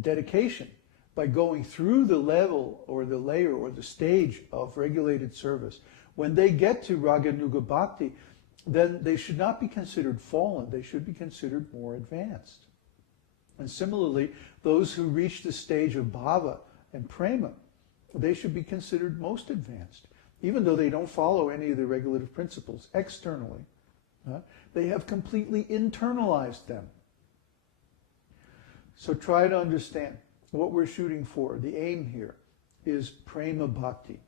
dedication, by going through the level or the layer or the stage of regulated service, when they get to Raganuga Bhakti, then they should not be considered fallen, they should be considered more advanced. And similarly, those who reach the stage of bhava and prema, they should be considered most advanced, even though they don't follow any of the regulative principles externally. They have completely internalized them. So try to understand what we're shooting for. The aim here is prema bhakti.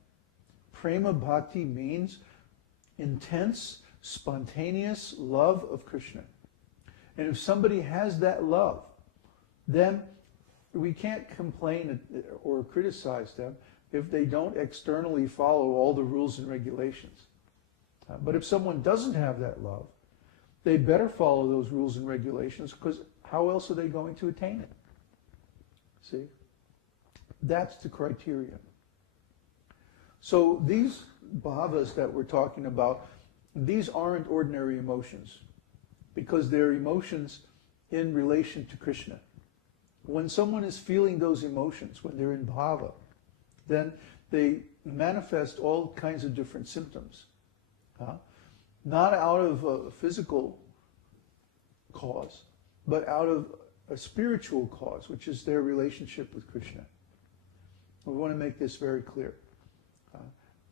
Prema bhakti means intense, spontaneous love of Krishna. And if somebody has that love, then we can't complain or criticize them if they don't externally follow all the rules and regulations. But if someone doesn't have that love, they better follow those rules and regulations, because how else are they going to attain it? See? That's the criteria. So these bhavas that we're talking about, these aren't ordinary emotions, because they're emotions in relation to Krishna. When someone is feeling those emotions, when they're in bhava, then they manifest all kinds of different symptoms. Not out of a physical cause, but out of a spiritual cause, which is their relationship with Krishna. We want to make this very clear.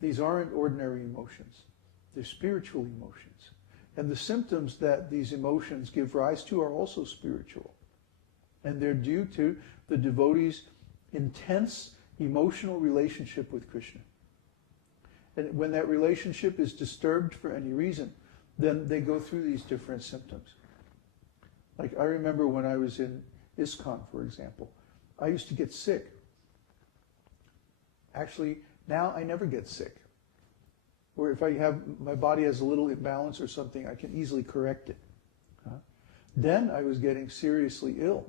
These aren't ordinary emotions. They're spiritual emotions. And the symptoms that these emotions give rise to are also spiritual. And they're due to the devotee's intense emotional relationship with Krishna. And when that relationship is disturbed for any reason, then they go through these different symptoms. Like I remember when I was in ISKCON, for example, I used to get sick. Actually, now I never get sick. Or if my body has a little imbalance or something, I can easily correct it. Then I was getting seriously ill.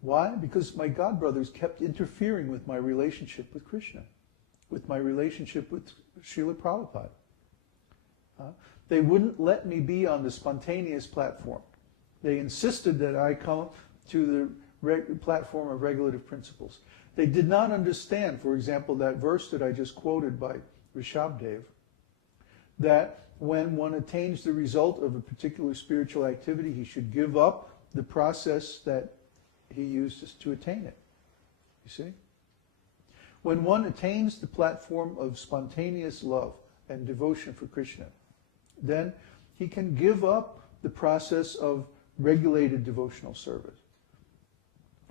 Why? Because my godbrothers kept interfering with my relationship with Krishna, with my relationship with Srila Prabhupada. They wouldn't let me be on the spontaneous platform. They insisted that I come to the platform of regulative principles. They did not understand, for example, that verse that I just quoted by Rishabdev, that when one attains the result of a particular spiritual activity, he should give up the process that he uses to attain it. You see? When one attains the platform of spontaneous love and devotion for Krishna, then he can give up the process of regulated devotional service.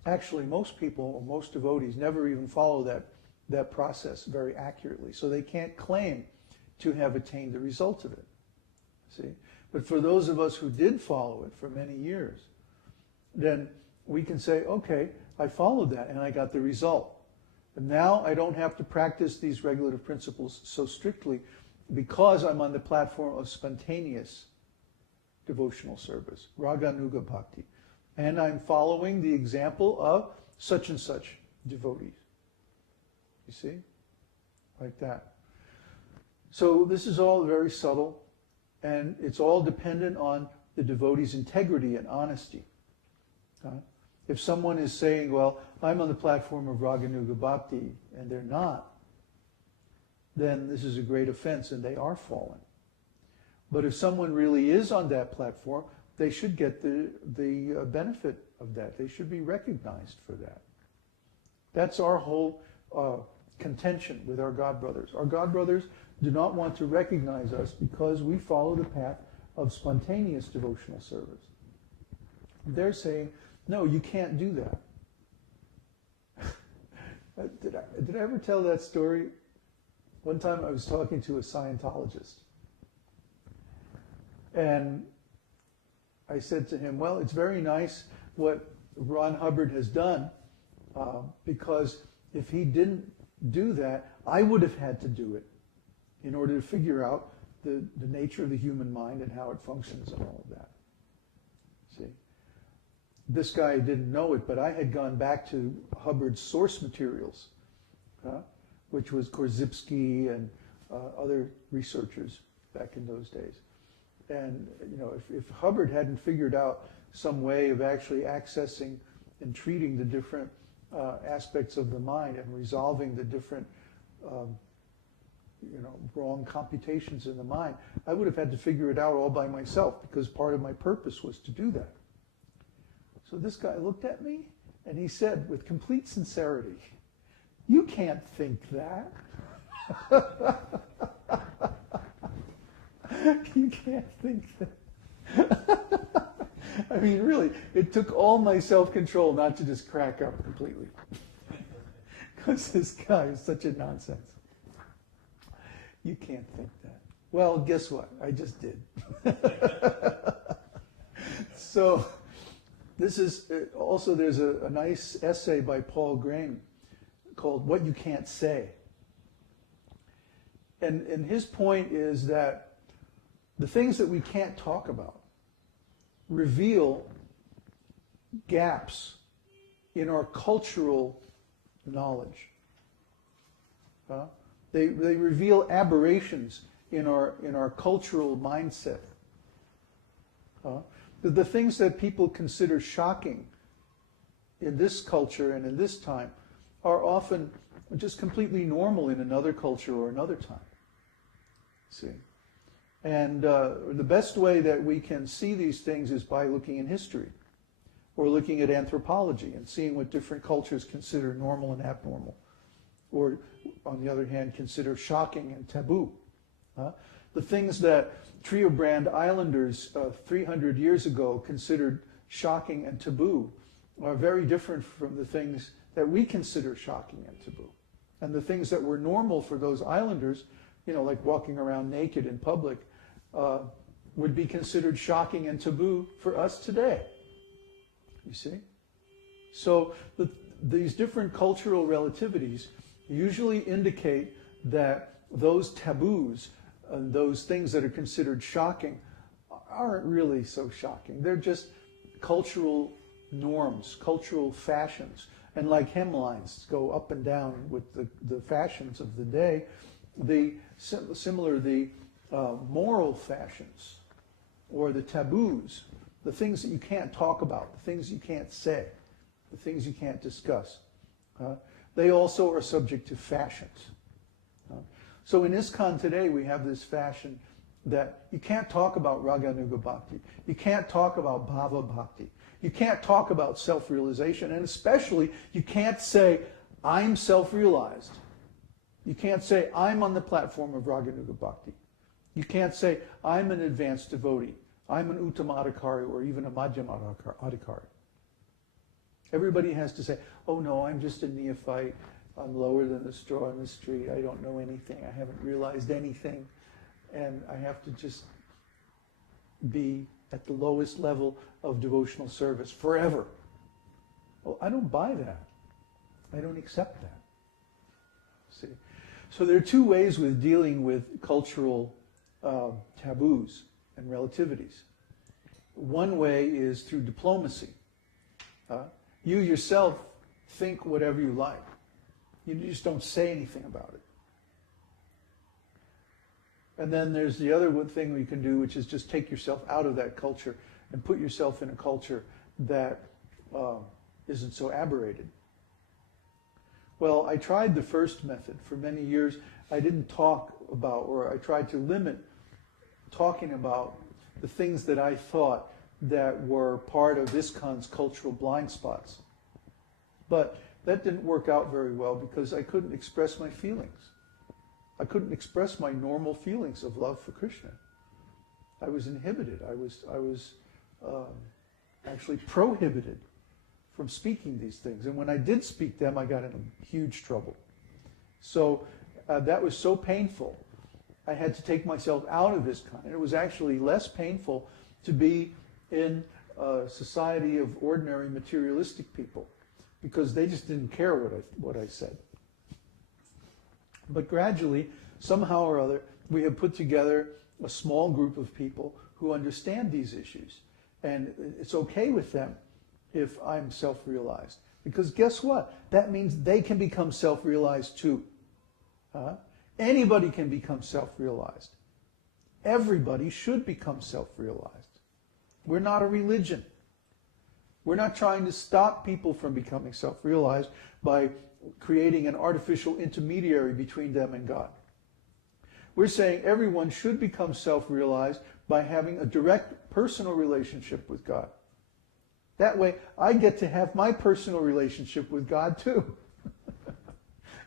Actually, most people, or most devotees, never even follow that process very accurately, so they can't claim to have attained the result of it. See? But for those of us who did follow it for many years, then we can say, okay, I followed that and I got the result. And now I don't have to practice these regulative principles so strictly because I'm on the platform of spontaneous devotional service, Raganuga Bhakti. And I'm following the example of such and such devotees. You see? Like that. So this is all very subtle, and it's all dependent on the devotee's integrity and honesty. If someone is saying, well, I'm on the platform of Raganuga Bhakti, and they're not, then this is a great offense, and they are fallen. But if someone really is on that platform, they should get the benefit of that. They should be recognized for that. That's our whole contention with our godbrothers. Our godbrothers do not want to recognize us because we follow the path of spontaneous devotional service. They're saying, no, you can't do that. Did I ever tell that story? One time I was talking to a Scientologist. And I said to him, well, it's very nice what Ron Hubbard has done, because if he didn't do that, I would have had to do it in order to figure out the nature of the human mind and how it functions and all of that. See? This guy didn't know it, but I had gone back to Hubbard's source materials, which was Korzybski and other researchers back in those days. And if Hubbard hadn't figured out some way of actually accessing in treating the different aspects of the mind and resolving the different wrong computations in the mind, I would have had to figure it out all by myself, because part of my purpose was to do that. So this guy looked at me and he said with complete sincerity, "You can't think that." You can't think that. I mean, really, it took all my self-control not to just crack up completely. Because this guy is such a nonsense. You can't think that. Well, guess what? I just did. So, this is also, there's a nice essay by Paul Graham called "What You Can't Say." And his point is that the things that we can't talk about reveal gaps in our cultural knowledge. They reveal aberrations in our cultural mindset. The things that people consider shocking in this culture and in this time are often just completely normal in another culture or another time. See? And the best way that we can see these things is by looking in history, or looking at anthropology and seeing what different cultures consider normal and abnormal, or on the other hand consider shocking and taboo. The things that Treobrand Islanders 300 years ago considered shocking and taboo are very different from the things that we consider shocking and taboo. And the things that were normal for those islanders, like walking around naked in public, would be considered shocking and taboo for us today. You see? So these different cultural relativities usually indicate that those taboos and those things that are considered shocking aren't really so shocking. They're just cultural norms, cultural fashions. And like hemlines go up and down with the fashions of the day, the moral fashions or the taboos, the things that you can't talk about, the things you can't say, the things you can't discuss, they also are subject to fashions. So in ISKCON today we have this fashion that you can't talk about Raganuga Bhakti, you can't talk about Bhava Bhakti, you can't talk about self-realization, and especially you can't say, "I'm self-realized." You can't say, "I'm on the platform of Raganuga Bhakti." You can't say, "I'm an advanced devotee. I'm an Uttamadhikari or even a Madhyamadhikari." Everybody has to say, "Oh no, I'm just a neophyte. I'm lower than the straw in the street. I don't know anything. I haven't realized anything. And I have to just be at the lowest level of devotional service forever." Well, I don't buy that. I don't accept that. See? So there are two ways with dealing with cultural taboos and relativities. One way is through diplomacy. You yourself think whatever you like. You just don't say anything about it. And then there's the other thing you can do, which is just take yourself out of that culture and put yourself in a culture that isn't so aberrated. Well, I tried the first method. For many years, I didn't talk about, or I tried to limit talking about the things that I thought that were part of ISKCON's cultural blind spots. But that didn't work out very well because I couldn't express my feelings. I couldn't express my normal feelings of love for Krishna. I was inhibited. I was actually prohibited from speaking these things. And when I did speak them, I got in huge trouble. So that was so painful. I had to take myself out of ISKCON. And it was actually less painful to be in a society of ordinary materialistic people, because they just didn't care what I said. But gradually, somehow or other, we have put together a small group of people who understand these issues. And it's okay with them if I'm self-realized. Because guess what? That means they can become self-realized too. Anybody can become self-realized. Everybody should become self-realized. We're not a religion. We're not trying to stop people from becoming self-realized by creating an artificial intermediary between them and God. We're saying everyone should become self-realized by having a direct personal relationship with God. That way, I get to have my personal relationship with God too.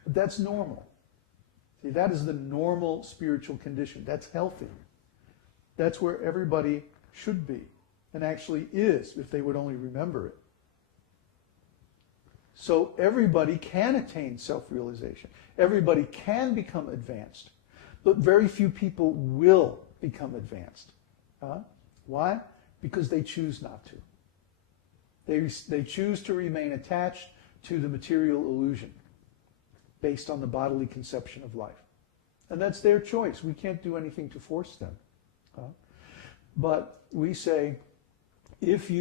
That's normal. See, that is the normal spiritual condition. That's healthy. That's where everybody should be, and actually is, if they would only remember it. So everybody can attain self-realization. Everybody can become advanced. But very few people will become advanced. Why? Because they choose not to. They choose to remain attached to the material illusion based on the bodily conception of life. And that's their choice. We can't do anything to force them. But we say, if you